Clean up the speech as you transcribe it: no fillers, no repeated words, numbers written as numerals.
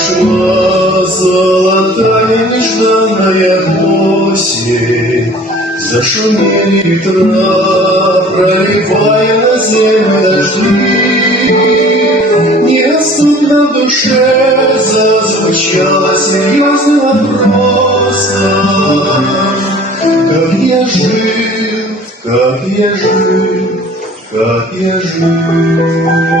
Пришла золотая нежданная осень, зашумели ветра, проливая на землю дожди. Неотступно в душе зазвучало серьезным вопросом: как я жил, как я жил, как я жил.